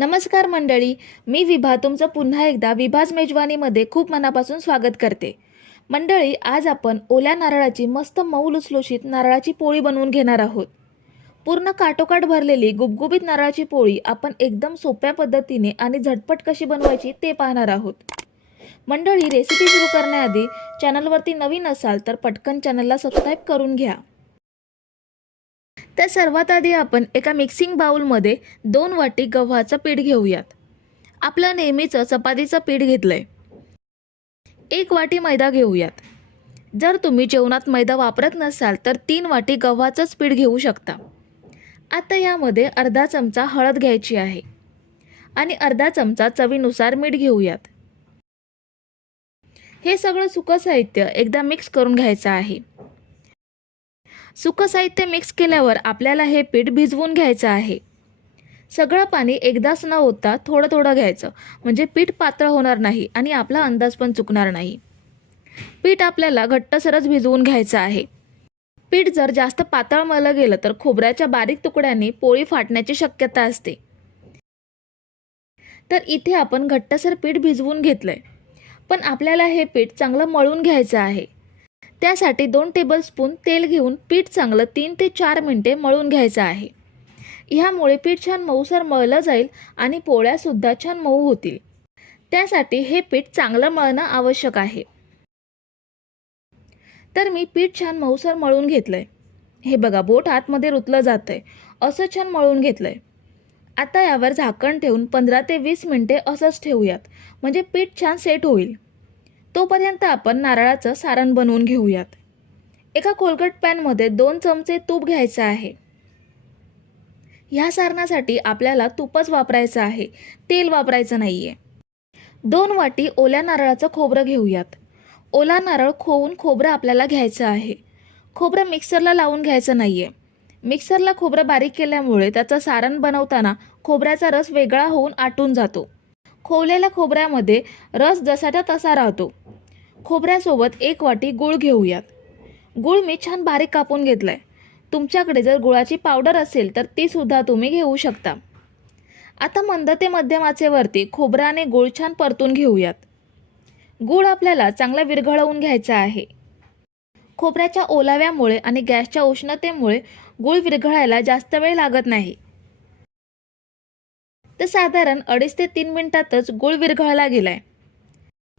नमस्कार मंडळी मी विभा तुमचं पुन्हा एकदा विभाज मेजवानीमध्ये खूप मनापासून स्वागत करते. मंडळी आज आपण ओल्या नारळाची मस्त मऊ लुसलुशीत नारळाची पोळी बनवून घेणार आहोत. पूर्ण काटोकाट भरलेली गुबगुबीत नारळाची पोळी आपण एकदम सोप्या पद्धतीने आणि झटपट कशी बनवायची ते पाहणार आहोत. मंडळी रेसिपी सुरू करण्याआधी चॅनलवरती नवीन असाल तर पटकन चॅनलला सबस्क्राईब करून घ्या. तर सर्वात आधी आपण एका मिक्सिंग बाउलमध्ये दोन वाटी गव्हाचं पीठ घेऊयात. आपलं नेहमीचं चपातीचं पीठ घेतलं आहे एक वाटी मैदा घेऊयात. जर तुम्ही जेवणात मैदा वापरत नसाल तर तीन वाटी गव्हाचंच पीठ घेऊ शकता. आता यामध्ये अर्धा चमचा हळद घ्यायची आहे. आणि अर्धा चमचा चवीनुसार मीठ घेऊयात. हे सगळं सुकं साहित्य एकदा मिक्स करून घ्यायचं आहे. सुकं साहित्य मिक्स केल्यावर आपल्याला हे पीठ भिजवून घ्यायचं आहे. सगळं पाणी एकदाच न होता थोडं थोडं घ्यायचं. म्हणजे पीठ पातळ होणार नाही आणि आपला अंदाज पण चुकणार नाही. पीठ आपल्याला घट्टसरच भिजवून घ्यायचं आहे. पीठ जर जास्त पातळ मळलं गेलं तर खोबऱ्याच्या बारीक तुकड्यांनी पोळी फाटण्याची शक्यता असते. तर इथे आपण घट्टसर पीठ भिजवून घेतलंय. पण आपल्याला हे पीठ चांगलं मळून घ्यायचं आहे. त्यासाठी दोन टेबलस्पून तेल घेऊन पीठ चांगलं तीन ते चार मिनटे मळून घ्यायचं आहे. ह्यामुळे पीठ छान मऊसर मळलं जाईल आणि पोळ्यासुद्धा छान मऊ होतील. त्यासाठी हे पीठ चांगलं मळणं आवश्यक आहे. तर मी पीठ छान मऊसर मळून घेतलंय. हे बघा बोट आतमध्ये रुतलं जातंय. असं छान मळून घेतलंय. आता यावर झाकण ठेवून पंधरा ते वीस मिनटे असंच ठेवूयात. म्हणजे पीठ छान सेट होईल. तोपर्यंत आपण नारळाचं सारण बनवून घेऊयात. एका कोलगट पॅनमध्ये दोन चमचे तूप घ्यायचं आहे. ह्या सारणासाठी आपल्याला तूपच वापरायचं आहे. तेल वापरायचं नाही आहे दोन वाटी ओल्या नारळाचं खोबरं घेऊयात. ओला नारळ खोवून खोबरं आपल्याला घ्यायचं आहे. खोबरं मिक्सरला लावून घ्यायचं नाही आहे मिक्सरला खोबरं बारीक केल्यामुळे त्याचं सारण बनवताना खोबऱ्याचा रस वेगळा होऊन आटून जातो. खोवलेल्या खोबऱ्यामध्ये रस जसाच्या तसा राहतो. खोबऱ्यासोबत एक वाटी गूळ घेऊयात. गूळ मी छान बारीक कापून घेतलाय. तुमच्याकडे जर गुळाची पावडर असेल तर तीसुद्धा तुम्ही घेऊ शकता. आता मंद ते मध्यम आचेवरती खोबऱ्याने गूळ छान परतून घेऊयात. गूळ आपल्याला चांगला विरघळवून घ्यायचा आहे. खोबऱ्याच्या ओलाव्यामुळे आणि गॅसच्या उष्णतेमुळे गूळ विरघळायला जास्त वेळ लागत नाही. तर साधारण अडीच ते तीन मिनिटातच गूळ विरघळला गेलाय.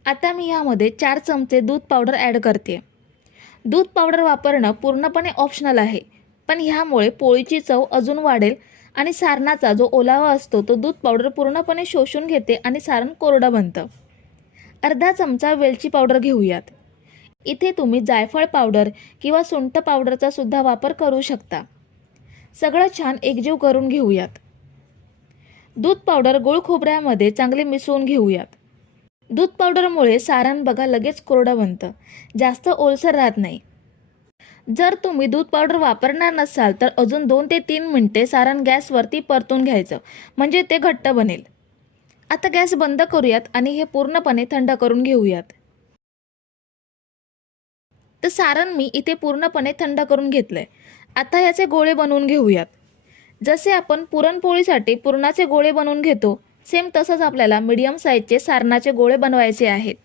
आता मी यामध्ये चार चमचे दूध पावडर ॲड करते. दूध पावडर वापरणं पूर्णपणे ऑप्शनल आहे पण ह्यामुळे पोळीची चव अजून वाढेल आणि सारणाचा जो ओलावा असतो तो दूध पावडर पूर्णपणे शोषून घेते आणि सारण कोरडं बनतं. अर्धा चमचा वेलची पावडर घेऊयात. इथे तुम्ही जायफळ पावडर किंवा सुंठ पावडरचा सुद्धा वापर करू शकता. सगळं छान एकजीव करून घेऊयात. दूध पावडर गोळ खोबऱ्यामध्ये चांगले मिसळून घेऊयात. दूध पावडरमुळे सारण बघा लगेच कोरडं बनतं. जास्त ओलसर राहत नाही. जर तुम्ही दूध पावडर वापरणार नसाल तर अजून दोन ते तीन मिनटे सारण गॅसवरती परतून घ्यायचं. म्हणजे ते घट्ट बनेल. आता गॅस बंद करूयात आणि हे पूर्णपणे थंड करून घेऊयात. तर सारण मी इथे पूर्णपणे थंड करून घेतलंय. आता याचे गोळे बनवून घेऊयात. जसे आपण पुरणपोळीसाठी पुरणाचे गोळे बनवून घेतो सेम तसंच आपल्याला मीडियम साईजचे सारणाचे गोळे बनवायचे आहेत.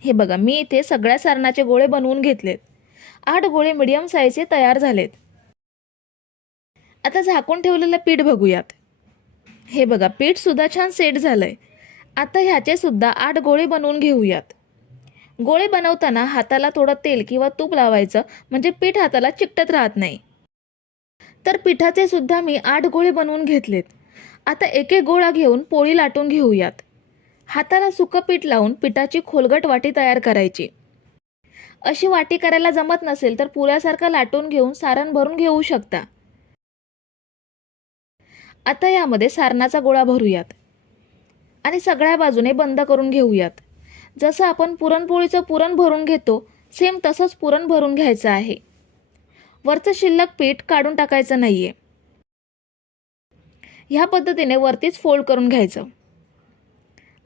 हे बघा मी इथे सगळ्या सारणाचे गोळे बनवून घेतलेत. आठ गोळे मीडियम साईजचे तयार झालेत. आता झाकून ठेवलेलं पीठ बघूयात. हे बघा पीठ सुद्धा छान सेट झालंय. आता ह्याचे सुद्धा आठ गोळे बनवून घेऊयात. गोळे बनवताना हाताला थोडं तेल किंवा तूप लावायचं म्हणजे पीठ हाताला चिकटत राहत नाही. तर पिठाचे सुद्धा मी आठ गोळे बनवून घेतलेत. आता एक एक गोळा घेऊन पोळी लाटून घेऊयात. हाताला सुकं पीठ लावून पिठाची खोलगट वाटी तयार करायची. अशी वाटी करायला जमत नसेल तर पुऱ्यासारखं लाटून घेऊन सारण भरून घेऊ शकता. आता यामध्ये सारणाचा गोळा भरूयात. आणि सगळ्या बाजूने बंद करून घेऊयात. जसं आपण पुरणपोळीचं पुरण भरून घेतो सेम तसंच पुरण भरून घ्यायचं आहे. वरचं शिल्लक पीठ काढून टाकायचं नाही आहे ह्या पद्धतीने वरतीच फोल्ड करून घ्यायचं.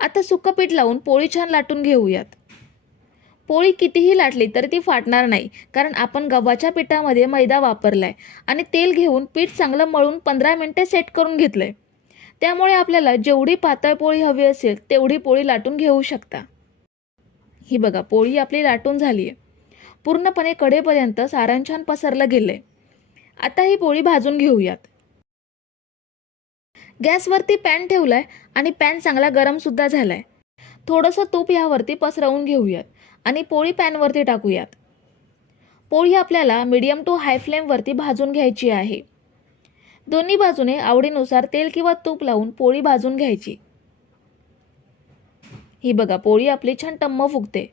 आता सुकं पीठ लावून पोळी छान लाटून घेऊयात. पोळी कितीही लाटली तरी ती फाटणार नाही कारण आपण गव्हाच्या पिठामध्ये मैदा वापरलाय आणि तेल घेऊन पीठ चांगलं मळून पंधरा मिनटे सेट करून घेतलंय. त्यामुळे आपल्याला जेवढी पातळ पोळी हवी असेल तेवढी पोळी लाटून घेऊ शकता. ही बघा पोळी आपली लाटून झाली आहे पूर्णपणे कडेपर्यंत सारण छान पसरलं गेलंय. आता ही पोळी भाजून घेऊयात. गॅसवरती पॅन ठेवलाय आणि पॅन चांगला गरमसुद्धा झालाय. थोडंसं तूप यावरती पसरवून घेऊयात आणि पोळी पॅनवरती टाकूयात. पोळी आपल्याला मीडियम टू हाय फ्लेमवरती भाजून घ्यायची आहे. दोन्ही बाजूने आवडीनुसार तेल किंवा तूप लावून पोळी भाजून घ्यायची. ही बघा पोळी आपली छान टम्म फुगते.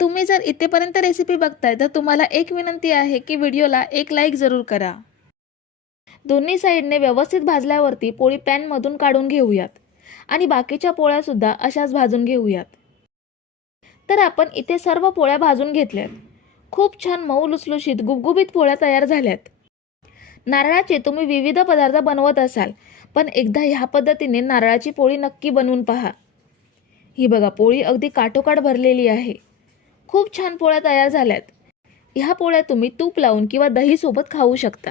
तुम्ही जर इथेपर्यंत रेसिपी बघताय तर तुम्हाला एक विनंती आहे की व्हिडिओला एक लाईक जरूर करा. दोन्ही साईडने व्यवस्थित भाजल्यावरती पोळी पॅनमधून काढून घेऊयात. आणि बाकीच्या पोळ्यासुद्धा अशाच भाजून घेऊयात. तर आपण इथे सर्व पोळ्या भाजून घेतल्यात. खूप छान मऊ लुसलुशीत गुबगुबीत पोळ्या तयार झाल्यात. नारळाचे तुम्ही विविध पदार्थ बनवत असाल पण एकदा ह्या पद्धतीने नारळाची पोळी नक्की बनवून पहा. ही बघा पोळी अगदी काठोकाठ भरलेली आहे. खूप छान पोळ्या तयार झाल्यात. ह्या पोळ्या तुम्ही तूप लावून किंवा दहीसोबत खाऊ शकता.